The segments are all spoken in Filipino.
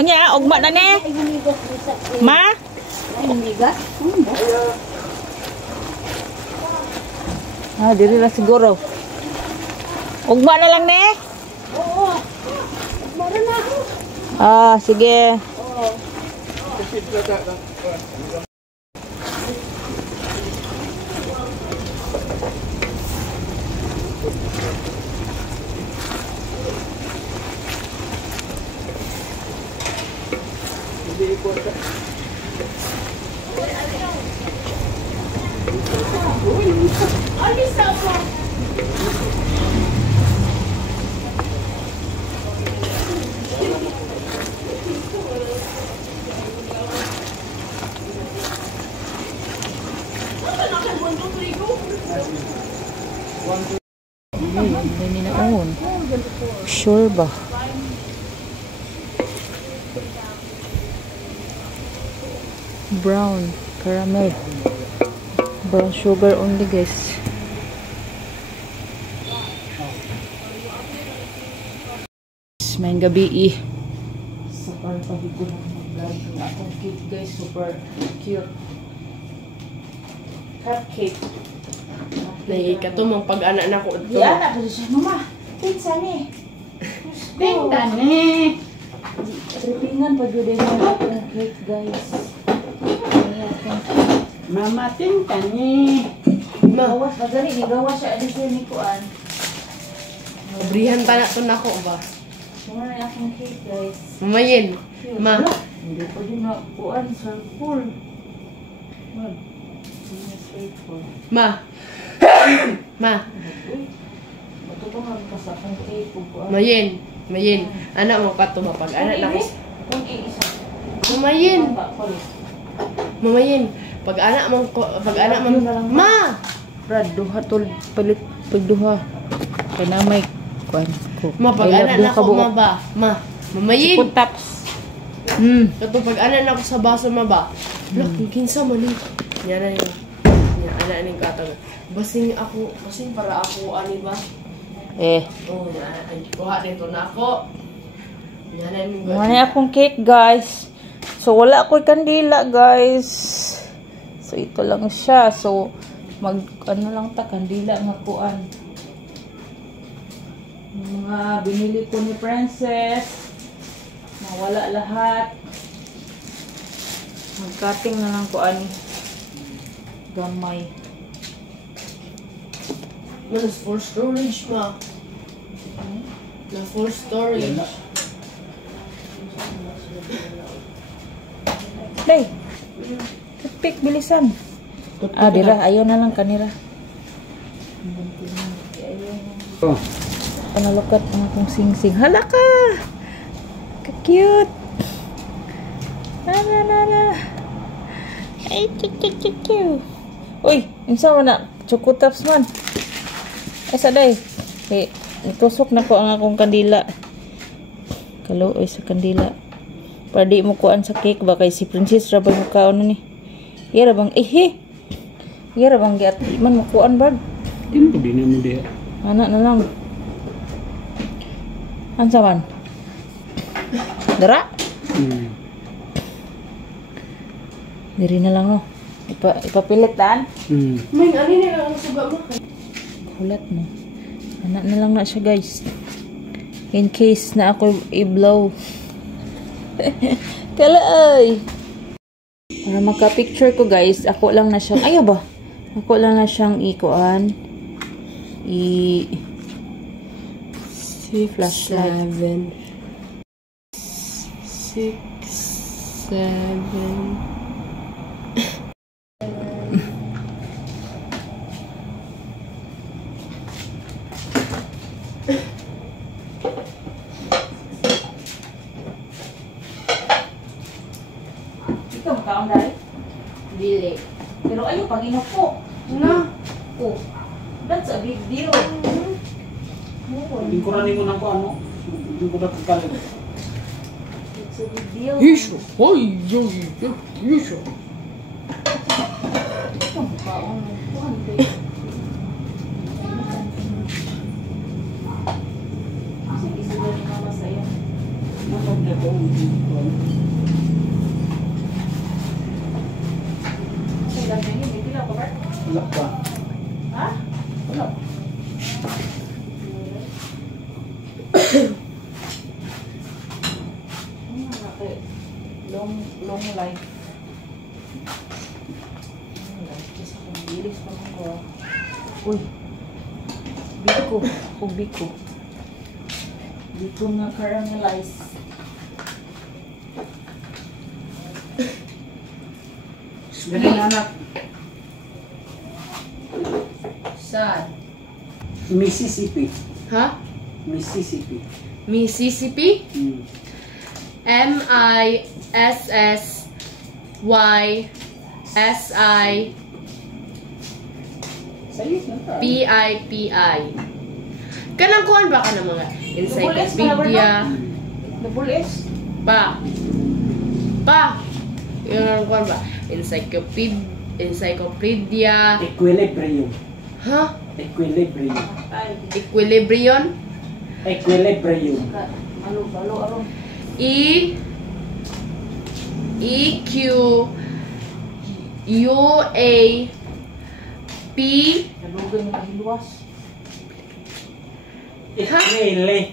Onya, ugma na ne. Ma? Ah, diri na siguro. Ugma na lang ne. Oo. Ugma na. Ah, sige. Oo. Hindi na on. Sure ba? Brown caramel. Brown sugar only, guys. May gabi super pabigo ng mag-vlog ng akong cake, guys. Super cute cupcake. Katumang pag-anak na ko. Yan na po siya. Mama, pizza ni. Tinta ni. Tripingan pa yun din yung akong cake, guys. Mama, tinta ni. Gawas, madali. Gawas siya. Ano siya ni Kuan? Obrihan pa na ito na ko ba? Muna na akong cake, guys. Mamayin. Ma. Hindi pa din na Kuan sa full. Ma. Ma. Ito ba nga sa akong cake ko, Kuan? Mayin. Mayin. Anak mo pa ito ba? Pag anak na ko. Kung iisa. Mamayin. Mamayin. Pag anak mo. Ma! Brad, duha tol. Palit. Pagduha. Kaya na may Kuan ko. Ma, pag anak na ko, ma ba? Ma. Mamayin. Sipon taps. Ito pag anak na ko sa baso, ma ba? Lak, kinsa man eh. Yan na yun. Yan, anak ni katag. Basing ako. Basing para ako, ani ba? Oh, yan. Kuha dito na ako. Yan na yung Muna akong cake, guys. So, wala ako'y kandila, guys. So, ito lang siya. So, ano lang ta, kandila nga Kuan. Yung mga binili ko ni Princess. Nawala lahat. Mag-cutting na lang Kuan. Gamay. Mas for storage, ma. Na for storage. Day. Toothpick, bilisan. Dira. Ayaw na lang kanira. Oh. Panalukat ang akong sing-sing. Hala ka! Ka-cute! Na. Ay, cute. Uy, insa mo na? Choco tops man. Ay, saday. Itusok na ko ang akong kandila. Kaluoy sa kandila. Para di mo kuan sa cake ba kay si Princess rabang mo kaon ni. Iya rabang Iya rabang giat man mo kuan bag. Din po din mo dia. Anak na lang. Ansa man? Dara? Diri na lang no. Ipapilit dan. May ani na lang suga mo. Kulat mo. Anak na lang na siya, guys. In case na ako i-blow. Kala ay. Para magka-picture ko, guys, ako lang na siyang, ayaw ba? Ako lang na siyang ikuan. Si flashlight. 6, 7. Ikaw, makaon dahil? Dili. Pero ayaw, pag inupo. Na. Oh, that's a big deal. Yung kuranin ko na ko ano. Yung ko na kakalit. It's a big deal. Yisho. Hoy, yo. Yisho. Ikaw, makaon. Sige, sila ni mama sa'yo. Nasaan na ko? lang ini, may dilaw ka ba? Wala pa. Ha? Wala. Long life. Kasi kung bilis pa ko. Uy. Biko. Kung biko. Biko nga caramelize. Dali na anak. Saan? Mississippi. Ha? Mississippi. Mississippi? Hmm. MISSYSSIPIPI. Sayos na ta. Kanang kuhan ba ka ng mga encyclopedia? Double S. Pa. Yung kuhan ba? Encyclopedia. Equilibrium. Ha? Equilibrium. Equilibrium. Equilibrium. Balo. EQ UA P Nalugay mo kahiluwas. Equilibrium.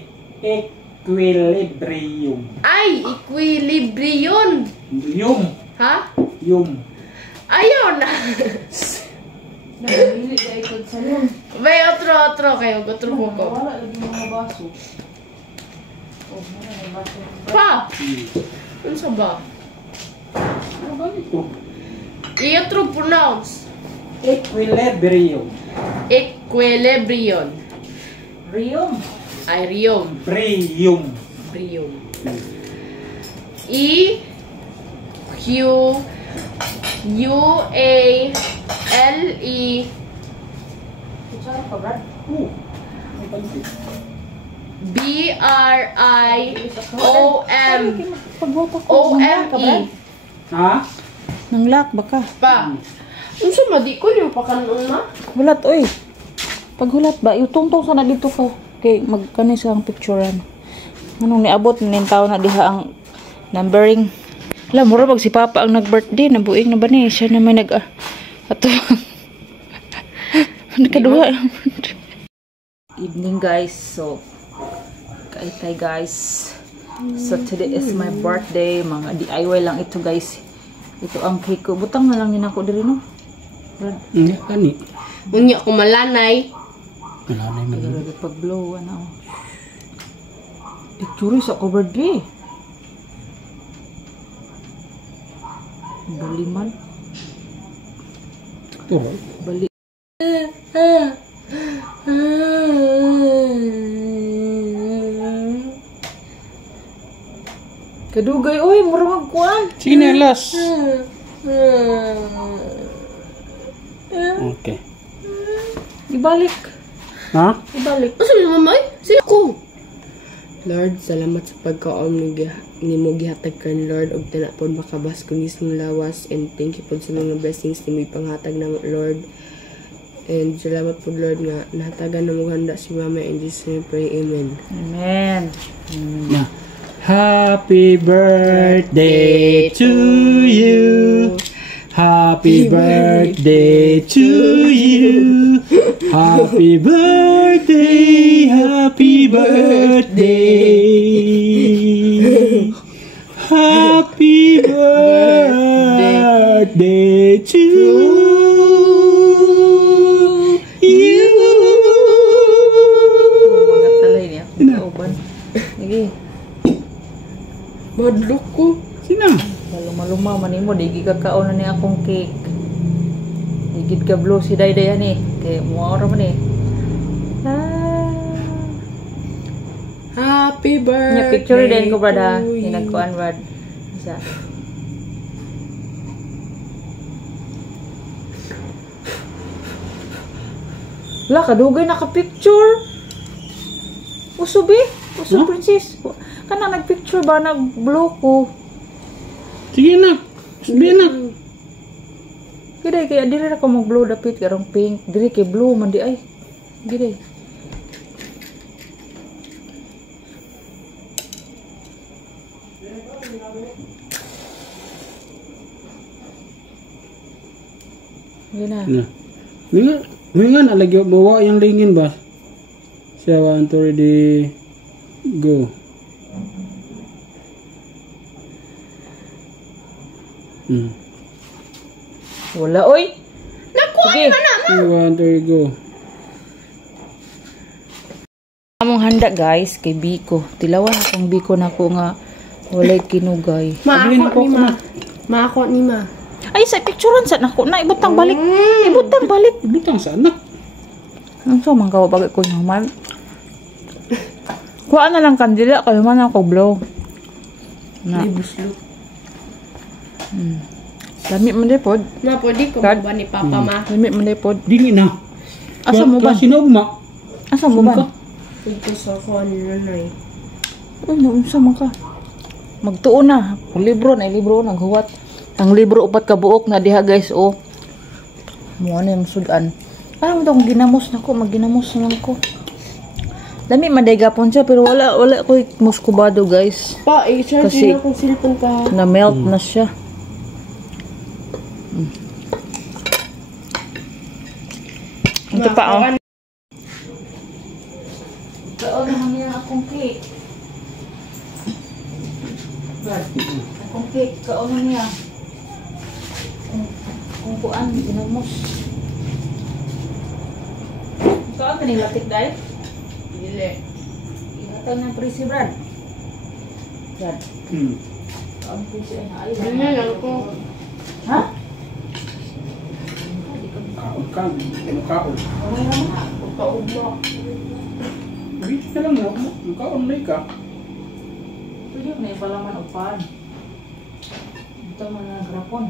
ay equilibrium. Yum. Ha? Yum. Ayaw na. Nabili ka ikot sa lun. May otro kayo. Otro po ko. Wala lagi mga baso. Oh, may baso. Pa. Ano sa ba? Ano ba ito? I-otro pronounce. Equilibrium. Equilibrium. Rium. Ay, rium. Brium. Brium. E Q U A L E Kutsara ka, Brad? May pansit. B R I O M O M E. Ha? Nang lak baka. Pa. Ano sa madi ko yung pakanon na? Hulat, oy. Paghulat ba, itungtong sa na dito ko. Okay, magkani sa ang picturean. Anong niabot, nintaw na diha ang numbering. Alam, mura pag si Papa ang nag-birthday, nabuing na ba ni? Siya na may ato. Nakaduha. Evening guys, so kaitay guys. So today is my birthday. Mga DIY lang ito guys. Ito ang cake ko. Butang na lang yun ako diri no. Hindi, kani. Unya ko malanay. Malanay man. Pero pag blow ano. Picture sa ko birthday. Baliman. Ito. Bali. Kadugay, oy, mura magkuhan. Sige na, last. Okay. Ibalik. Ha? Ibalik. Asa ni mamay? Sige ko. Lord, salamat sa pagkaon ni mo gihatag kan Lord og tanapod makabas kunis ng lawas, and thank you po sa mga blessings ni mo ipanghatag ng Lord. And salamat po Lord nga nahatagan na mo handa si Mama, in Jesus name pray, amen. Amen. Na. Happy birthday to you. Happy birthday to you. Happy birthday, happy birthday. Happy birthday to you. Mga talay niya. Kauban. Sige. Madlok ko. Sino? Maluma man nimo digi kakaon na ni akong cake. Digid ka blow si Dayday ani. Kay mo man ni. Happy birthday. Nya picture din ko brada. to you. Tinagkuan brad. Isa. La kadugay naka-picture. Usubi, uso princess. Kana nag-picture ba nag-blow ko. Sige na. Sabihin na. Gide kaya diri ra ko mag-blow dapit karong pink. Diri kay blue man di ay. Gide. Yun na. Na. Mingan nalagyo bawa yang lingin ba? Siya want to ready go. Wala, oy. Naku, sige. You want to ready go. Among handa guys kay Biko. Tilawan akong Biko nako nga walay kinugay. Maako ni ma. Maako ni ma. Ay sa picturean sa nako na ibutang balik. Ibutang balik. Butang sa anak. Ang so man kawa bagay ko naman. Kuha na lang kandila kayo man ako blow. Na. Libuslo. Lami man day pod. Ma, pwede ko God. ba ni Papa ma? Lami man day pod. Dili na. Asa mo ba? Sinugma. Asa mo ba? Ito sa ko ni nanay. Ano unsa man ka? Magtuon na. Ang libro na libro naghuwat. Ang libro upat ka buok na diha guys oh. Mo na yung sudan. Parang tong ginamos na ko, magginamos naman ko. Lami man day gapon siya pero wala ko muskubado guys. Pa, i-charge Kasi- na akong cellphone ka. Na melt na siya. Ito pa oh. Kaon naman niya akong cake. Akong cake, kaon na niya. Kung kuan, ginamos. Kaon ka ni latik dahil? Dili. Ingatag ng prisi, Brad. Brad, kaon prisi ay na Dili lang ko. Ha? Kaon ka. Ano kaon? Okay naman. Paugma. Dili na lang mo. Kaon na ka. Ito yun, may palaman upan. Ito mga grapon.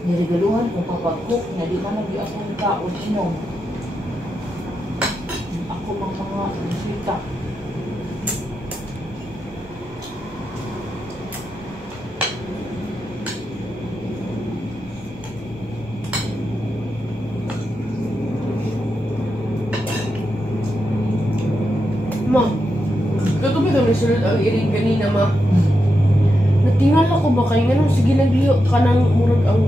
Nirigaluhan kung papagkok na di man nag-ias ng kaon inom. Ako mga bisita. Ma, kagabi kami sunod ang iring kanina ma. Natingal ako ba kayo nga nung sige nagliyo ka ng murag ang